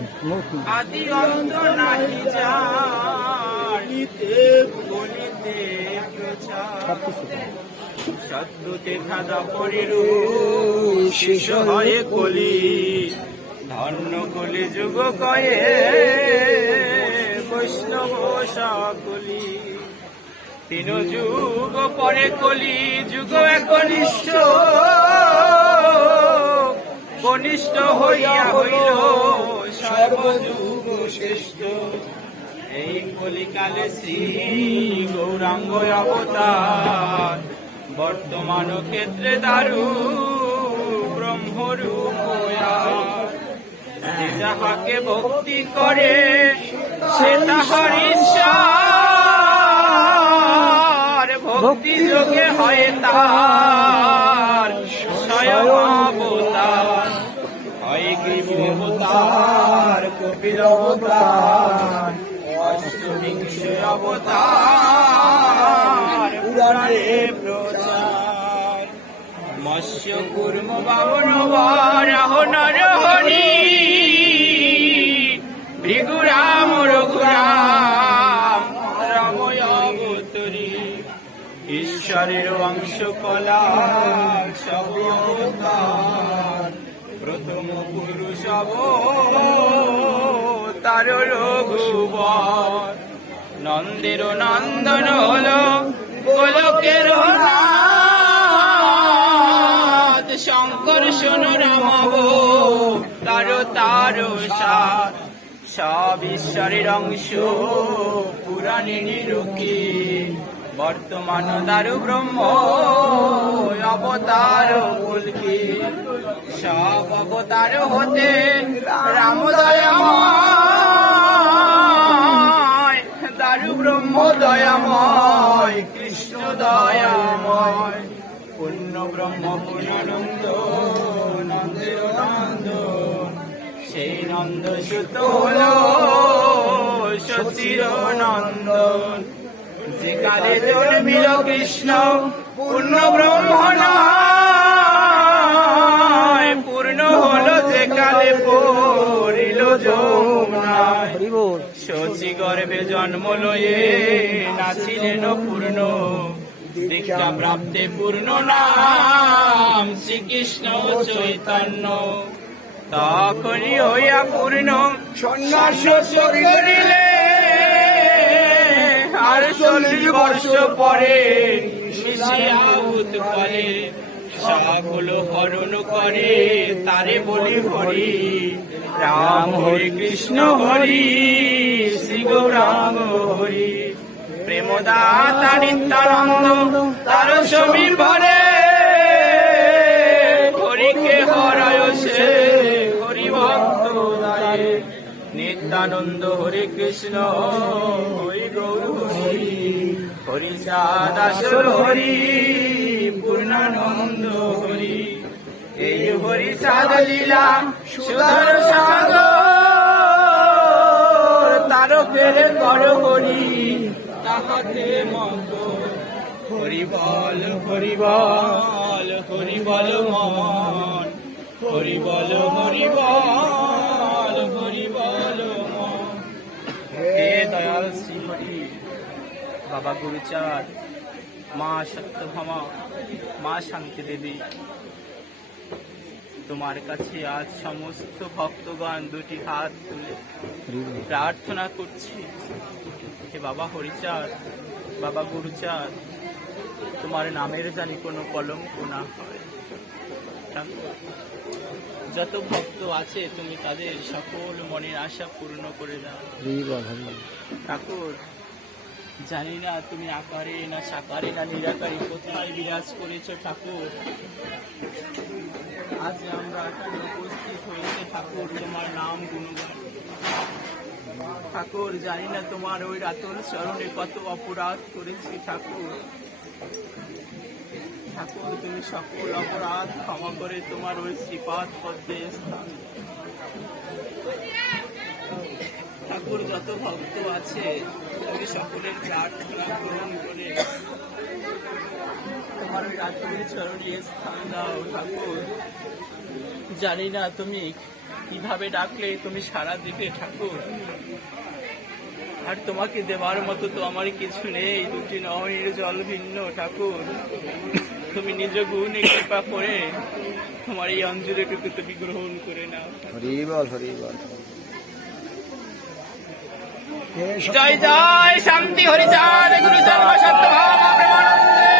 বলেন। আদি অন্ত নাহি জানিতে প্রচার সদ্যতে খাদা পরিরু শিশু হয়ে কলি ধন্য কলি যুগ কয়ে বৈষ্ণব সকলি। তিন যুগ পরে কলি যুগ একনিষ্ঠ। কনিষ্ঠ হইয়া হইল, সর্বযুগ শ্রেষ্ঠ। এই কলিকালে শ্রী গৌরাঙ্গ অবতার, বর্তমান ক্ষেত্রে দারু ব্রহ্মরূপ ভক্তি করে, সে তাহার ঈশ্বর। ভক্তি যোগে হয় তার অবতার কপিল অবতার। অষ্টবিংশ অবতার পুরাণে প্রচার মৎস্য কুর্ম বামন বারাহ ঈশ্বরের অংশ কলা সব প্রথম পুরুষ তার রঘুবর নন্দের নন্দন হল গোলকের শঙ্কর শোন রামব তার তার সব ঈশ্বরের অংশ, পুরাণে নিরুকি। বর্তমান দারু ব্রহ্ম, অবতার বলকি সব অবতার হতে রামদয়াময় দারু ব্রহ্ম দয়াময়, কৃষ্ণ দয়াময়। পূর্ণ ব্রহ্ম, পূর্ণানন্দ, নন্দ সেই নন্দ সুত হল সচির নন্দন যে কালে জন্মিল কৃষ্ণ, পূর্ণ ব্রহ্ম নয়। পূর্ণ হলো যে কালে পড়িল যমুনায়। শচী গর্ভে জন্ম লয়ে নাছিলেন পূর্ণ। দীক্ষা প্রাপ্তে পূর্ণ নাম শ্রীকৃষ্ণ চৈতন্য। তখনই হইয়া পূর্ণ সন্ন্যাস করিলে আর চল্লিশ বর্ষ পরে করে সকল হরণ করে, তারে বলি হরি, রাম হরি কৃষ্ণ হরি, শ্রী গৌরাম হরি। প্রেমদাতা নিত্যানন্দ নিত্যানন্দ হরে কৃষ্ণ, হরি গৌর, হরি হরি সাদাসর, হরি, পূর্ণানন্দ, হরি। এই হরি সাদ লীলা সুধর সাগর তার ফেরে কর হরি, তাহাতে মত হরি বল হরি বল হরি বল মন। হরি বল হরি বল দয়াল শ্রী হরি বাবা গুরুচার মা সত্যভামা, মা শান্তি দেবী তোমার কাছে আজ সমস্ত ভক্তগণ দুটি হাত তুলে প্রার্থনা করছি। হে বাবা হরিচার বাবা গুরুচার তোমার নামের জানি কোনো কলঙ্ক না হয়। যত ভক্ত আছে তুমি তাদের সকল মনের আশা পূর্ণ করে দাও। ঠাকুর জানি না তুমি আকারে না সাকারে না নিরাকারে কোথায় বিরাজ করেছ ঠাকুর। আজ আমরা উপস্থিত হয়েছে ঠাকুর তোমার নাম গুণগান। ঠাকুর জানি না তোমার ওই রাতুল চরণে কত অপরাধ করেছি ঠাকুর। ঠাকুর তুমি সকল অপরাধ ক্ষমা করে তোমার ওই শ্রীপাদ পদ্মে স্থান। ঠাকুর যত ভক্ত আছে তুমি সকলের প্রার্থনা গ্রহণ করে। তোমার ওই রাতুল চরণে স্থান দাও ঠাকুর। জানি না তুমি কীভাবে ডাকলে, তুমি সারা দিবে ঠাকুর। আর তোমাকে দেওয়ার মতো তো আমার কিছু নেই, দুটি নয়ের জল ভিন্ন ঠাকুর। তুমি নিজ গুণে কৃপা করে তোমার এই অঞ্জলিটুকু তুমি গ্রহণ করে নাও। হরি বল হরি বল। জয় জয় শান্তি হরিচাঁদ গুরু সর্ব সত্য ভাব প্রেমানন্দে।